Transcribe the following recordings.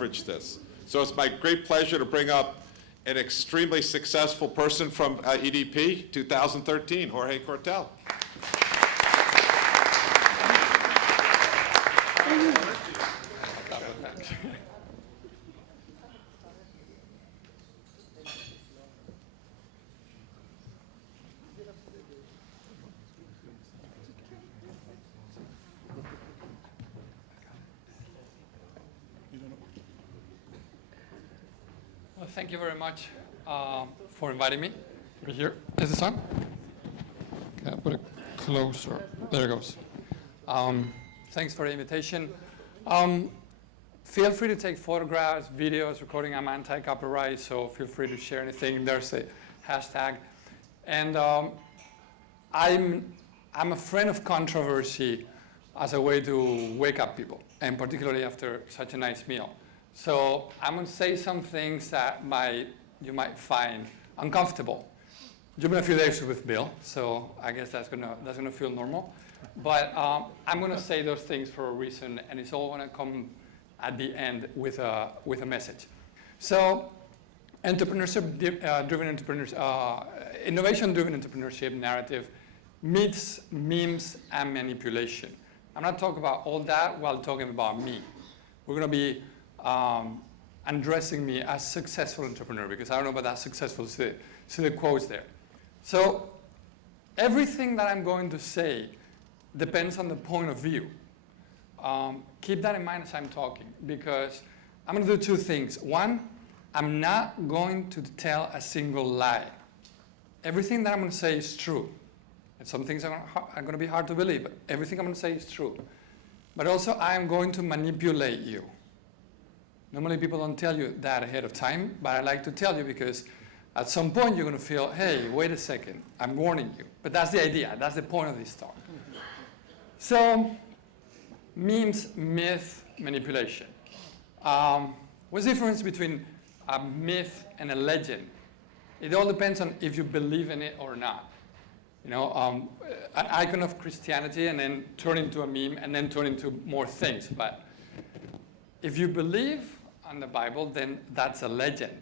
leverage this. So it's my great pleasure to bring up an extremely successful person from EDP 2013, Jorge Cortell. Well, thank you very much for inviting me to be here. Is this on? Okay, I'll put it closer. There it goes. Thanks for the invitation. Feel free to take photographs, videos, recording. I'm anti-copyright, so feel free to share anything. There's a hashtag. And I'm a friend of controversy as a way to wake up people, and particularly after such a nice meal. So I'm going to say some things that you might find uncomfortable. You've been a few days with Bill, so I guess that's gonna feel normal. But I'm going to say those things for a reason, and it's all going to come at the end with a message. So, innovation-driven entrepreneurship narrative meets memes and manipulation. I'm not talking about all that while talking about me. We're going to be addressing me as successful entrepreneur, because I don't know about that successful. See the quotes there. So everything that I'm going to say depends on the point of view. Keep that in mind as I'm talking, because I'm going to do two things. One, I'm not going to tell a single lie. Everything that I'm going to say is true. And some things are going to be hard to believe, but everything I'm going to say is true. But also, I'm going to manipulate you. Normally, people don't tell you that ahead of time, but I like to tell you because at some point, you're going to feel, hey, wait a second, I'm warning you. But that's the idea. That's the point of this talk. So, memes, myth, manipulation. What's the difference between a myth and a legend? It all depends on if you believe in it or not. You know, an icon of Christianity and then turn into a meme and then turn into more things. But if you believe on the Bible, then that's a legend.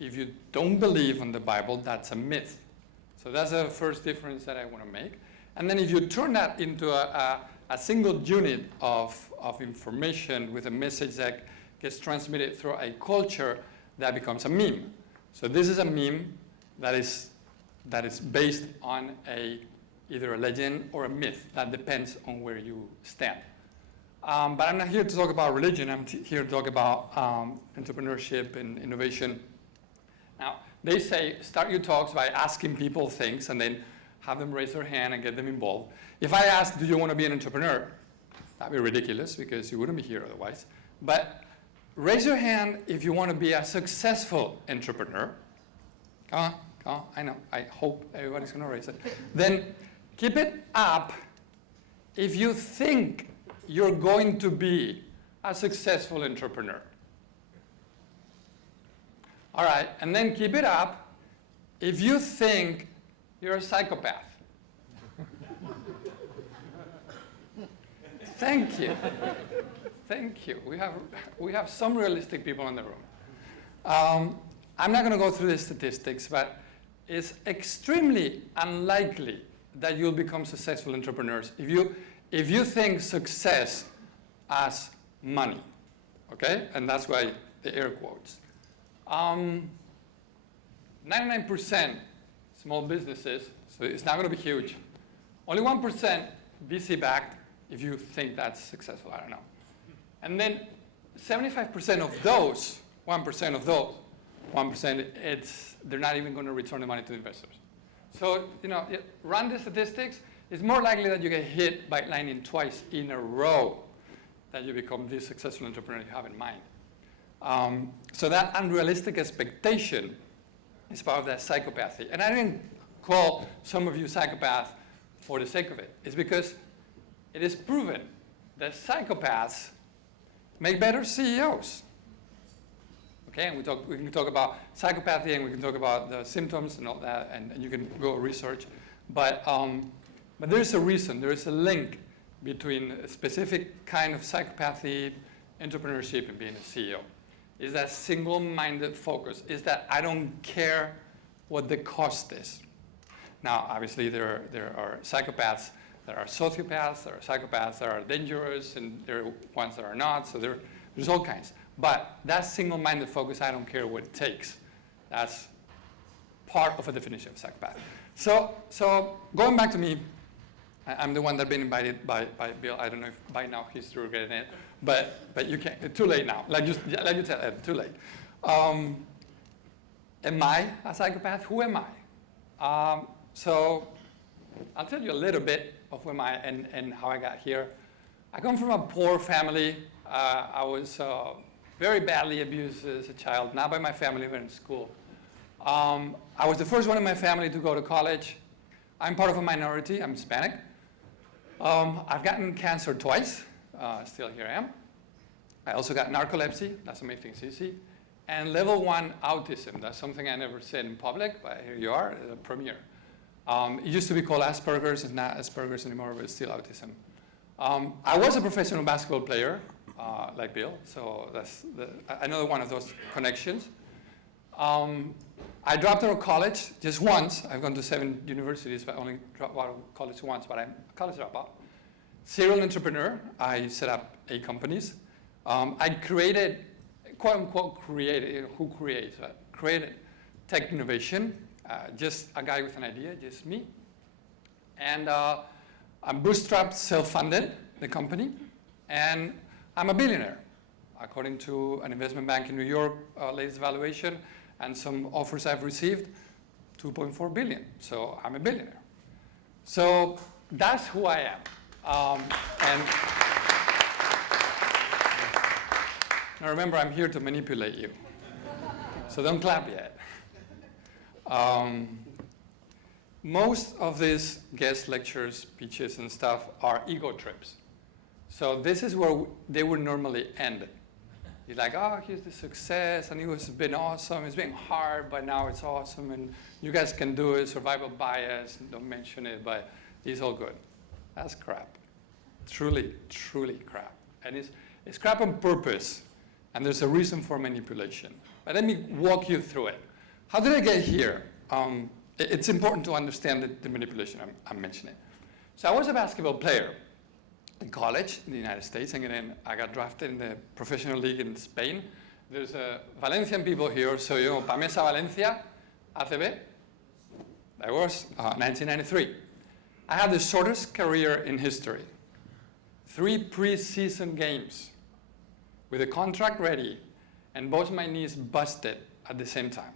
If you don't believe on the Bible, that's a myth. So that's the first difference that I want to make. And then if you turn that into a single unit of information with a message that gets transmitted through a culture, that becomes a meme. So this is a meme that is based on either a legend or a myth. That depends on where you stand. But I'm not here to talk about religion. I'm here to talk about entrepreneurship and innovation. Now, they say start your talks by asking people things and then have them raise their hand and get them involved. If I ask, do you want to be an entrepreneur? That'd be ridiculous because you wouldn't be here otherwise. But raise your hand if you want to be a successful entrepreneur. Come on, I know. I hope everybody's going to raise it. Then keep it up if you think you're going to be a successful entrepreneur. All right, and then keep it up if you think you're a psychopath. Thank you. Thank you. We have some realistic people in the room. I'm not going to go through the statistics, but it's extremely unlikely that you'll become successful entrepreneurs if you think success as money, okay? And that's why the air quotes. 99% small businesses, so it's not going to be huge. Only 1% VC-backed, if you think that's successful, I don't know. And then 75% of those, 1% of those, 1%, they're not even going to return the money to the investors. So, run the statistics. It's more likely that you get hit by lightning twice in a row that you become this successful entrepreneur you have in mind. So that unrealistic expectation is part of that psychopathy. And I didn't call some of you psychopaths for the sake of it. It's because it is proven that psychopaths make better CEOs. Okay, and we can talk about psychopathy, and we can talk about the symptoms and all that, and you can go research. But there's a reason, there is a link between a specific kind of psychopathy entrepreneurship and being a CEO. Is that single-minded focus. Is that I don't care what the cost is. Now, obviously, there are psychopaths, there are sociopaths, there are psychopaths that are dangerous, and there are ones that are not, so there's all kinds. But that single-minded focus, I don't care what it takes. That's part of a definition of psychopath. So going back to me, I'm the one that's been invited by Bill. I don't know if by now he's regretting it, but you can't. Too late now. Let you tell him. Too late. Am I a psychopath? Who am I? So I'll tell you a little bit of who am I and how I got here. I come from a poor family. I was very badly abused as a child, not by my family, but in school. I was the first one in my family to go to college. I'm part of a minority. I'm Hispanic. I've gotten cancer twice. Still here I am. I also got narcolepsy. That's what makes things easy. And level 1 autism. That's something I never said in public, but here you are, the premiere. It used to be called Asperger's. It's not Asperger's anymore, but it's still autism. I was a professional basketball player, like Bill, so that's another one of those connections. I dropped out of college just once. I've gone to 7 universities, but only dropped out of college once, but I'm a college dropout. Serial entrepreneur. I set up 8 companies. I created, quote unquote, created tech innovation. Just a guy with an idea, just me. And I'm bootstrapped, self-funded, the company. And I'm a billionaire, according to an investment bank in New York, latest valuation, and some offers I've received, $2.4 billion. So I'm a billionaire. So that's who I am. And now remember, I'm here to manipulate you. So don't clap yet. Most of these guest lectures, speeches, and stuff are ego trips. So this is where they would normally end. You're like, oh, here's the success, and it's been awesome. It's been hard, but now it's awesome, and you guys can do it. Survival bias, don't mention it, but it's all good. That's crap. Truly, truly crap. And it's crap on purpose, and there's a reason for manipulation. But let me walk you through it. How did I get here? It's important to understand the manipulation I'm mentioning. So I was a basketball player in college in the United States, and then I got drafted in the professional league in Spain. There's Valencian people here, so you know, Pamesa Valencia, ACB. That was 1993. I had the shortest career in history. 3 preseason games with a contract ready, and both my knees busted at the same time.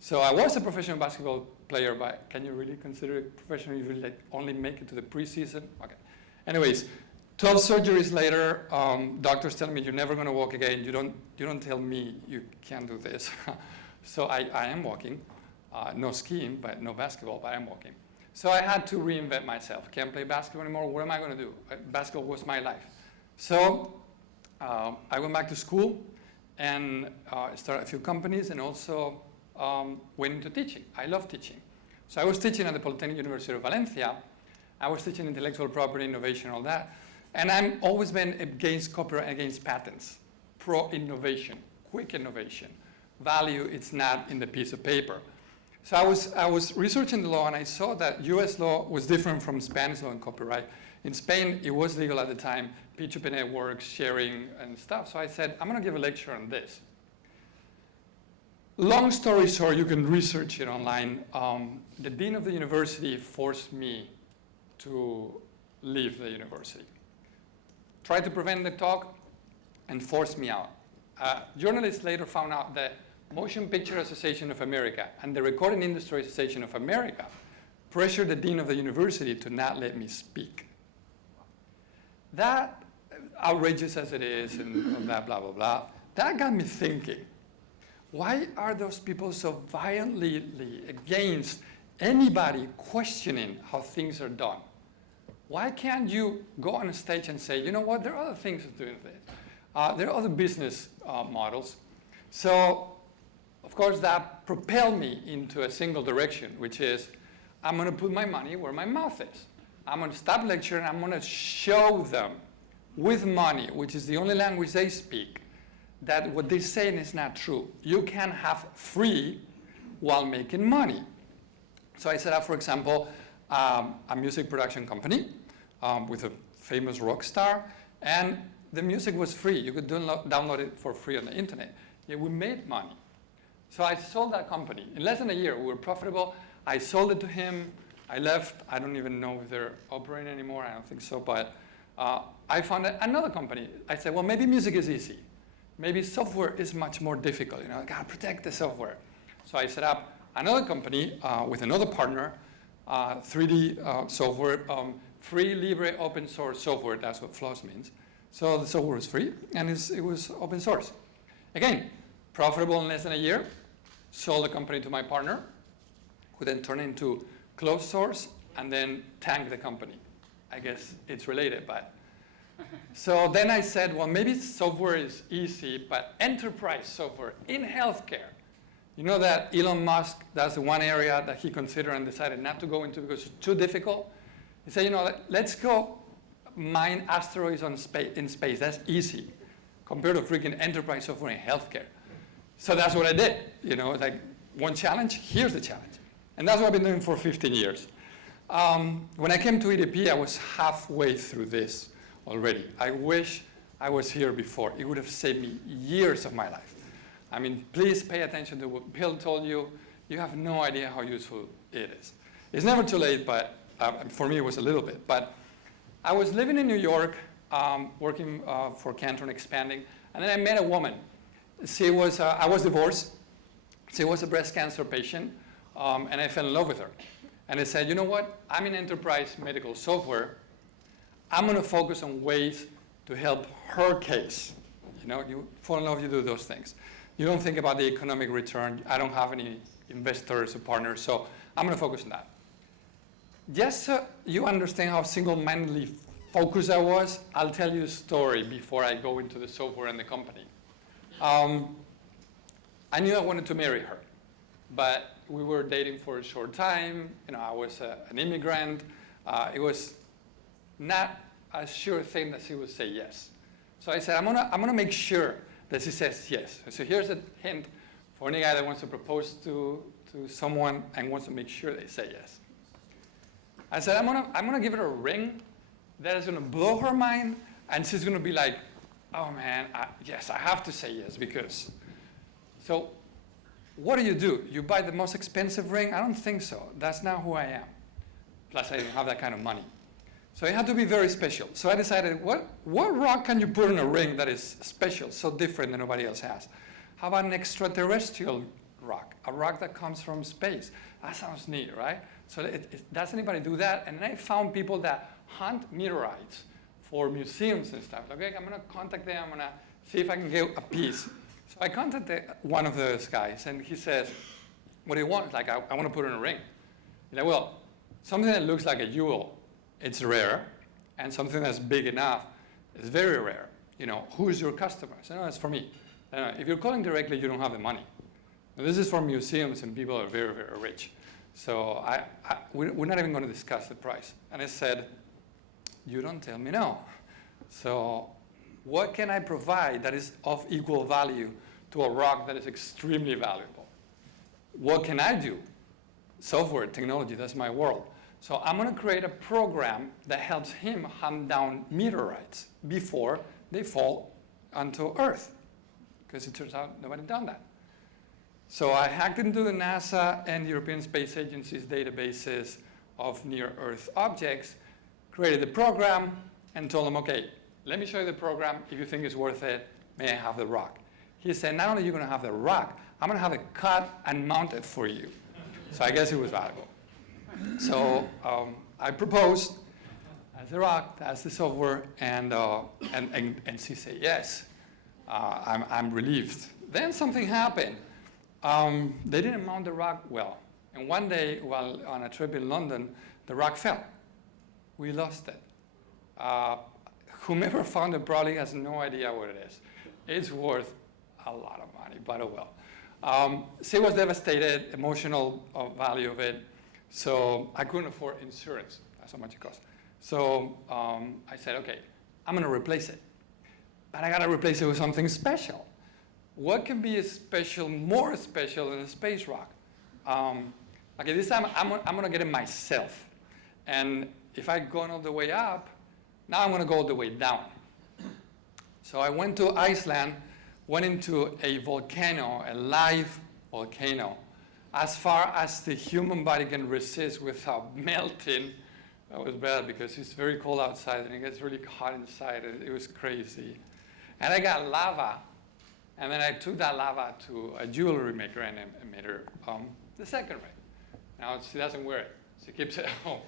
So I was a professional basketball player, but can you really consider it professional if you like only make it to the preseason? Okay. Anyways, 12 surgeries later, doctors tell me you're never going to walk again. You don't tell me you can't do this. So I am walking. No skiing, but no basketball, but I'm walking. So I had to reinvent myself. Can't play basketball anymore. What am I going to do? Basketball was my life. So I went back to school and started a few companies, and also went into teaching. I love teaching. So I was teaching at the Polytechnic University of Valencia. I was teaching intellectual property, innovation, all that. And I've always been against copyright, against patents. Pro-innovation, quick innovation. Value, it's not in the piece of paper. So I was researching the law, and I saw that US law was different from Spanish law and copyright. In Spain, it was legal at the time, P2P networks, sharing, and stuff. So I said, I'm going to give a lecture on this. Long story short, you can research it online. The dean of the university forced me to leave the university. Tried to prevent the talk and forced me out. Journalists later found out that Motion Picture Association of America and the Recording Industry Association of America pressured the dean of the university to not let me speak. That, outrageous as it is, and blah, blah, blah, blah, that got me thinking. Why are those people so violently against anybody questioning how things are done? Why can't you go on a stage and say, you know what, there are other things of doing this. There are other business models. So, of course, that propelled me into a single direction, which is, I'm going to put my money where my mouth is. I'm going to stop lecturing, I'm going to show them with money, which is the only language they speak, that what they're saying is not true. You can have free while making money. So I set up, for example, a music production company with a famous rock star, and the music was free. You could download it for free on the internet. Yeah, we made money. So I sold that company. In less than a year, we were profitable. I sold it to him. I left. I don't even know if they're operating anymore. I don't think so. But I found another company. I said, well, maybe music is easy. Maybe software is much more difficult. You know, I gotta protect the software. So I set up another company with another partner, 3D software, free, libre, open source software. That's what FLOSS means. So the software was free, and it was open source. Again, profitable in less than a year. Sold the company to my partner, who then turned into closed source, and then tanked the company. I guess it's related, but. So then I said, well, maybe software is easy, but enterprise software in healthcare. You know that Elon Musk, that's the one area that he considered and decided not to go into because it's too difficult. He said, you know, let's go mine asteroids in space. That's easy compared to freaking enterprise software in healthcare. So that's what I did. You know, like one challenge, here's the challenge. And that's what I've been doing for 15 years. When I came to EDP, I was halfway through this already. I wish I was here before. It would have saved me years of my life. I mean, please pay attention to what Bill told you. You have no idea how useful it is. It's never too late, but for me it was a little bit. But I was living in New York, working for Canton Expanding, and then I met a woman. She was, I was divorced. She was a breast cancer patient, and I fell in love with her. And I said, you know what? I'm in enterprise medical software. I'm going to focus on ways to help her case. You know, you fall in love, you do those things. You don't think about the economic return. I don't have any investors or partners, so I'm going to focus on that. Just so you understand how single-mindedly focused I was, I'll tell you a story before I go into the software and the company. I knew I wanted to marry her, but we were dating for a short time. You know, I was an immigrant. It was not a sure thing that she would say yes. So I said, I'm gonna make sure that she says yes. So here's a hint for any guy that wants to propose to someone and wants to make sure they say yes. I said, I'm gonna give her a ring that is gonna blow her mind, and she's gonna be like, oh man, yes, I have to say yes because. So what do? You buy the most expensive ring? I don't think so. That's not who I am. Plus, I don't have that kind of money. So it had to be very special. So I decided, what rock can you put in a ring that is special, so different than nobody else has? How about an extraterrestrial rock, a rock that comes from space? That sounds neat, right? So does anybody do that? And then I found people that hunt meteorites for museums and stuff. Okay, I'm going to contact them. I'm going to see if I can get a piece. So I contacted one of those guys, and he says, what do you want? Like, I want to put it in a ring. He's like, well, something that looks like a jewel, it's rare, and something that's big enough is very rare. You know, who's your customer? I said, no, it's for me. If you're calling directly, you don't have the money. Now, this is for museums, and people are very, very rich. So we're not even going to discuss the price. And I said, you don't tell me no. So what can I provide that is of equal value to a rock that is extremely valuable? What can I do? Software, technology, that's my world. So I'm going to create a program that helps him hunt down meteorites before they fall onto Earth, because it turns out nobody done that. So I hacked into the NASA and European Space Agency's databases of near-Earth objects, created the program, and told them, okay, let me show you the program. If you think it's worth it, may I have the rock? He said, not only are you going to have the rock, I'm going to have it cut and mounted for you. So I guess it was valuable. So I proposed as the rock, as the software, and she said yes. I'm relieved. Then something happened. They didn't mount the rock well. And one day, while on a trip in London, the rock fell. We lost it. Whomever found it probably has no idea what it is. It's worth a lot of money, but oh well. She was devastated, emotional value of it. So I couldn't afford insurance. That's how much it cost. So I said, okay, I'm going to replace it. But I got to replace it with something special. What can be more special than a space rock? Okay, this time I'm going to get it myself. And if I've gone all the way up, now I'm going to go all the way down. So I went to Iceland, went into a volcano, a live volcano, as far as the human body can resist without melting. That was bad because it's very cold outside and it gets really hot inside. It was crazy. And I got lava. And then I took that lava to a jewelry maker and made her the second ring. Now she doesn't wear it. She keeps it at home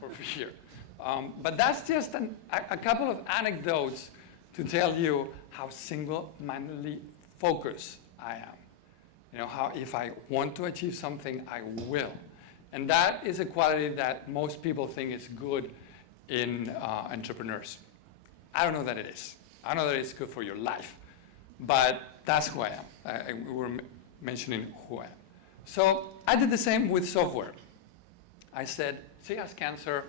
for fear. But that's just a couple of anecdotes to tell you how single-mindedly focused I am. You know, how if I want to achieve something, I will. And that is a quality that most people think is good in entrepreneurs. I don't know that it is. I know that it's good for your life. But that's who I am. We were mentioning who I am. So I did the same with software. I said, she has cancer.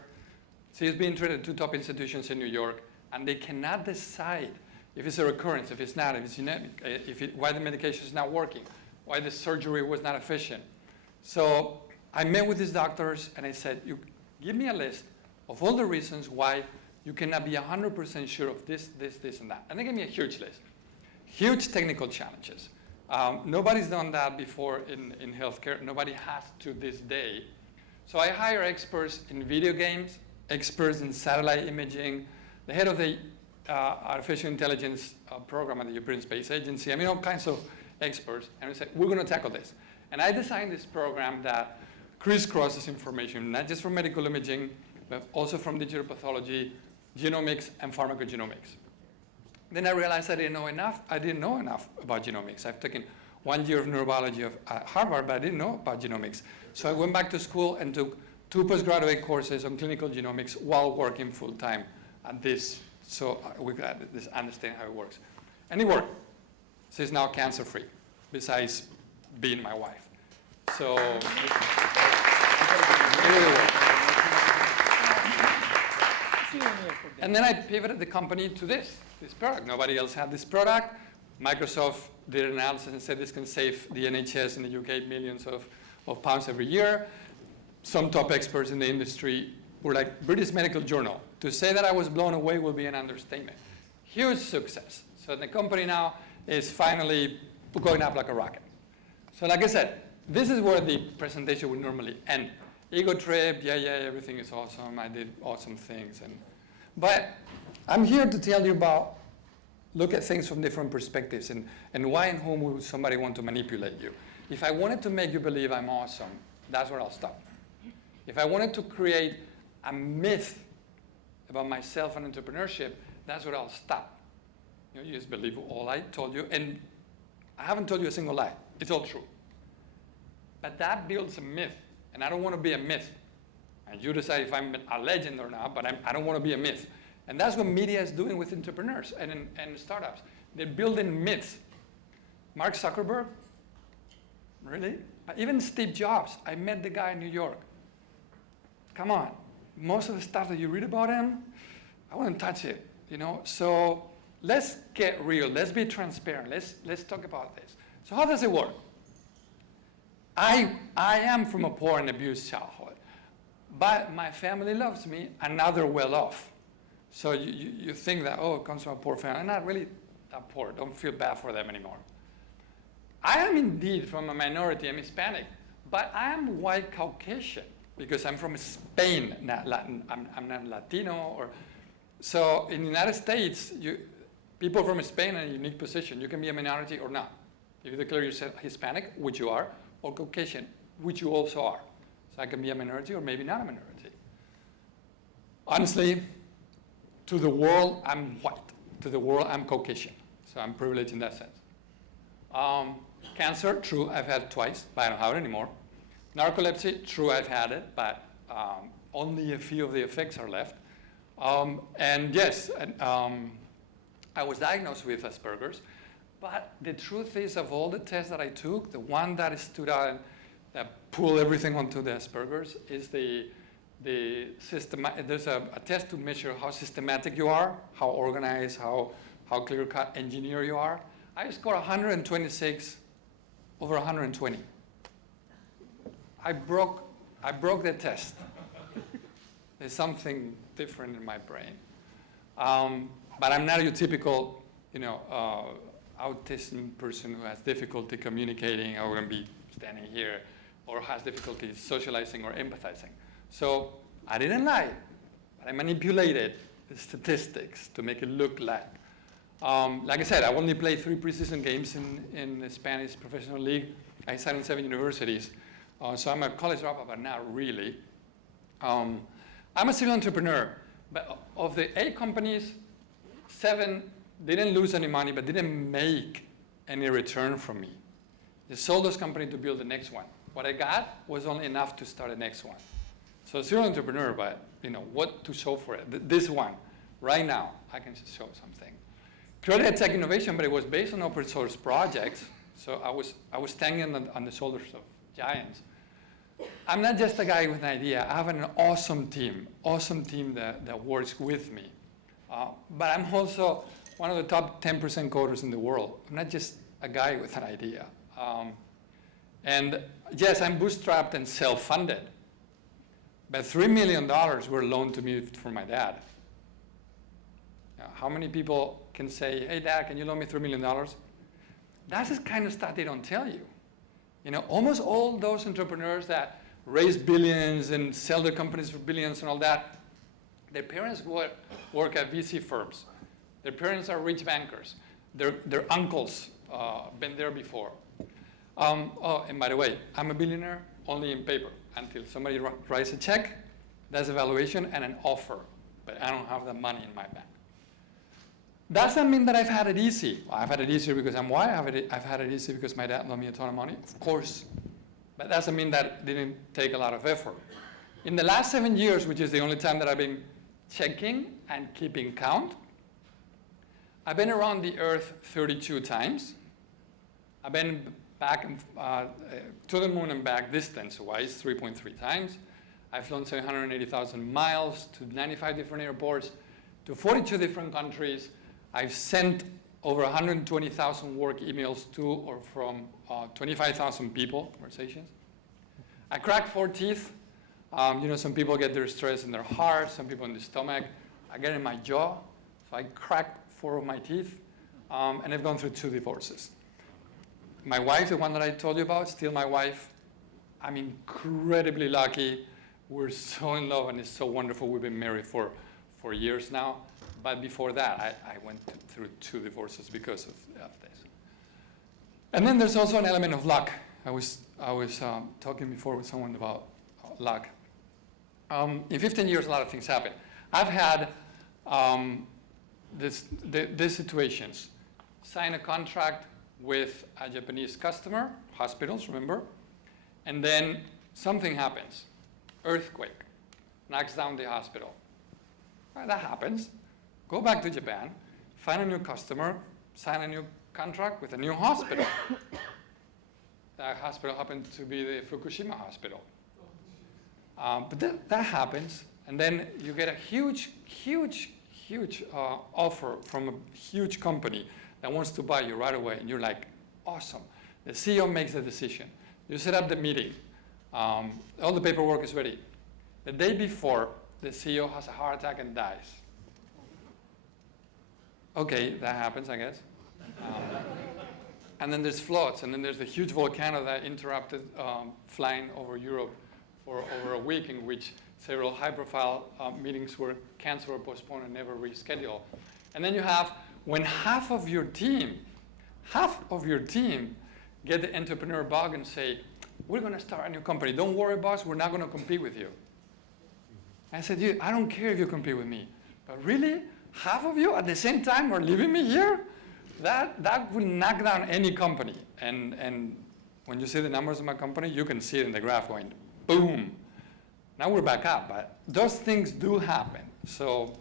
She's being treated at 2 top institutions in New York, and they cannot decide if it's a recurrence, if it's not, if it's genetic, why the medication is not working, why the surgery was not efficient. So I met with these doctors, and I said, you give me a list of all the reasons why you cannot be 100% sure of this, and that. And they gave me a huge list. Huge technical challenges. Nobody's done that before in healthcare. Nobody has to this day. So I hire experts in video games, experts in satellite imaging, the head of the artificial intelligence program at the European Space Agency. I mean, all kinds of experts. And we said, we're going to tackle this. And I designed this program that crisscrosses information, not just from medical imaging, but also from digital pathology, genomics, and pharmacogenomics. Then I realized I didn't know enough about genomics. I've taken 1 year of neurobiology at Harvard, but I didn't know about genomics. So I went back to school and took 2 postgraduate courses on clinical genomics while working full-time at this. So we could understand how it works. And it worked. She's now cancer-free, besides being my wife. So it really worked. And then I pivoted the company to this product. Nobody else had this product. Microsoft did an analysis and said this can save the NHS in the UK millions of pounds every year. Some top experts in the industry were like, British Medical Journal. To say that I was blown away will be an understatement. Huge success. So the company now is finally going up like a rocket. So like I said, this is where the presentation would normally end. Ego trip, yeah, everything is awesome. I did awesome things. But I'm here to tell you about, look at things from different perspectives and why and whom would somebody want to manipulate you. If I wanted to make you believe I'm awesome, that's where I'll stop. If I wanted to create a myth about myself and entrepreneurship, that's where I'll stop. You just believe all I told you, and I haven't told you a single lie. It's all true. But that builds a myth, and I don't want to be a myth. And you decide if I'm a legend or not, but I don't want to be a myth. And that's what media is doing with entrepreneurs and startups. They're building myths. Mark Zuckerberg, really? But even Steve Jobs, I met the guy in New York. Come on, most of the stuff that you read about him, I wouldn't touch it, you know? So let's get real, let's be transparent, let's talk about this. So how does it work? I am from a poor and abused childhood, but my family loves me and now they're well off. So you think that, oh, it comes from a poor family. I'm not really that poor, don't feel bad for them anymore. I am indeed from a minority, I'm Hispanic, but I am white Caucasian because I'm from Spain, not Latin, I'm not Latino. So in the United States, people from Spain are in a unique position. You can be a minority or not. If you declare yourself Hispanic, which you are, or Caucasian, which you also are. So I can be a minority or maybe not a minority. Honestly, to the world, I'm white. To the world, I'm Caucasian. So I'm privileged in that sense. Cancer, true, I've had it twice, but I don't have it anymore. Narcolepsy, true, I've had it, but only a few of the effects are left. And yes, I was diagnosed with Asperger's, but the truth is, of all the tests that I took, the one that stood out and that pulled everything onto the Asperger's is the there's a test to measure how systematic you are, how organized, how clear-cut engineer you are. I scored 126 over 120. I broke the test. There's something different in my brain. But I'm not your typical, autism person who has difficulty communicating or going to be standing here or has difficulty socializing or empathizing. So I didn't lie, but I manipulated the statistics to make it look like. Like I said, I only played 3 preseason games in the Spanish professional league. I signed in 7 universities. So I'm a college dropout, but not really. I'm a serial entrepreneur, but of the 8 companies, 7 didn't lose any money, but didn't make any return from me. They sold those companies to build the next one. What I got was only enough to start the next one. So serial entrepreneur, but what to show for it? This one, right now, I can show something. Created a tech innovation, but it was based on open source projects. So I was standing on the shoulders of giants. I'm not just a guy with an idea. I have an awesome team that works with me. But I'm also one of the top 10% coders in the world. I'm not just a guy with an idea. And yes, I'm bootstrapped and self-funded. But $3 million were loaned to me from my dad. How many people can say, hey, Dad, can you loan me $3 million? That's the kind of stuff they don't tell you. Almost all those entrepreneurs that raise billions and sell their companies for billions and all that, their parents work at VC firms. Their parents are rich bankers. Their uncles been there before. And by the way, I'm a billionaire only in paper until somebody writes a check, does a valuation and an offer, but I don't have the money in my bank. Doesn't mean that I've had it easy. Well, I've had it easier because I'm white. I've had it easy because my dad loaned me a ton of money, of course. But that doesn't mean that it didn't take a lot of effort. In the last 7 years, which is the only time that I've been checking and keeping count, I've been around the earth 32 times. I've been back to the moon and back distance-wise 3.3 times. I've flown 780,000 miles to 95 different airports, to 42 different countries. I've sent over 120,000 work emails to or from 25,000 people, conversations. I cracked 4 teeth. Some people get their stress in their heart, some people in the stomach. I get it in my jaw, so I cracked 4 of my teeth, and I've gone through 2 divorces. My wife, the one that I told you about, still my wife. I'm incredibly lucky. We're so in love, and it's so wonderful. We've been married for years now. But before that, I went through 2 divorces because of this. And then there's also an element of luck. I was talking before with someone about luck. In 15 years, a lot of things happen. I've had these situations. Sign a contract with a Japanese customer, hospitals, remember? And then something happens. Earthquake knocks down the hospital. Well, that happens. Go back to Japan, find a new customer, sign a new contract with a new hospital. That hospital happened to be the Fukushima hospital. But that happens, and then you get a huge offer from a huge company that wants to buy you right away, and you're like, awesome. The CEO makes the decision. You set up the meeting. All the paperwork is ready. The day before, the CEO has a heart attack and dies. Okay, that happens, I guess. And then there's floods, and then there's the huge volcano that interrupted flying over Europe for over a week, in which several high-profile meetings were canceled or postponed and never rescheduled. And then you have when half of your team get the entrepreneur bug and say, we're going to start a new company. Don't worry, boss, we're not going to compete with you. I said, I don't care if you compete with me, but really? Half of you at the same time are leaving me here? That will knock down any company. And when you see the numbers of my company, you can see it in the graph going, boom. Now we're back up, but those things do happen. So,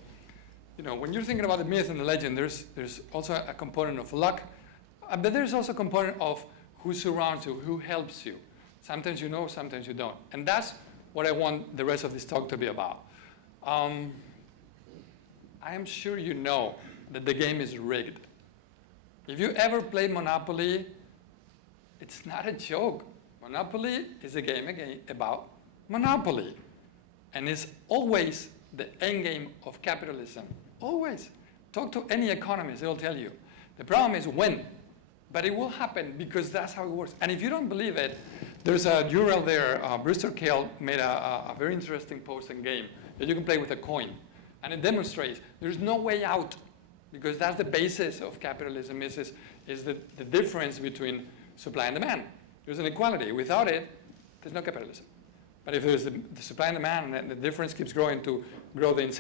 when you're thinking about the myth and the legend, there's also a component of luck, but there's also a component of who surrounds you, who helps you. Sometimes you know, sometimes you don't. And that's what I want the rest of this talk to be about. I am sure you know that the game is rigged. If you ever played Monopoly, it's not a joke. Monopoly is a game about monopoly. And it's always the end game of capitalism. Always. Talk to any economist, they'll tell you. The problem is when. But it will happen because that's how it works. And if you don't believe it, there's a URL there. Brewster Kahle made a very interesting post and game that you can play with a coin. And it demonstrates there's no way out, because that's the basis of capitalism, is the difference between supply and demand. There's an equality. Without it, there's no capitalism. But if there's the supply and demand, and the difference keeps growing to grow the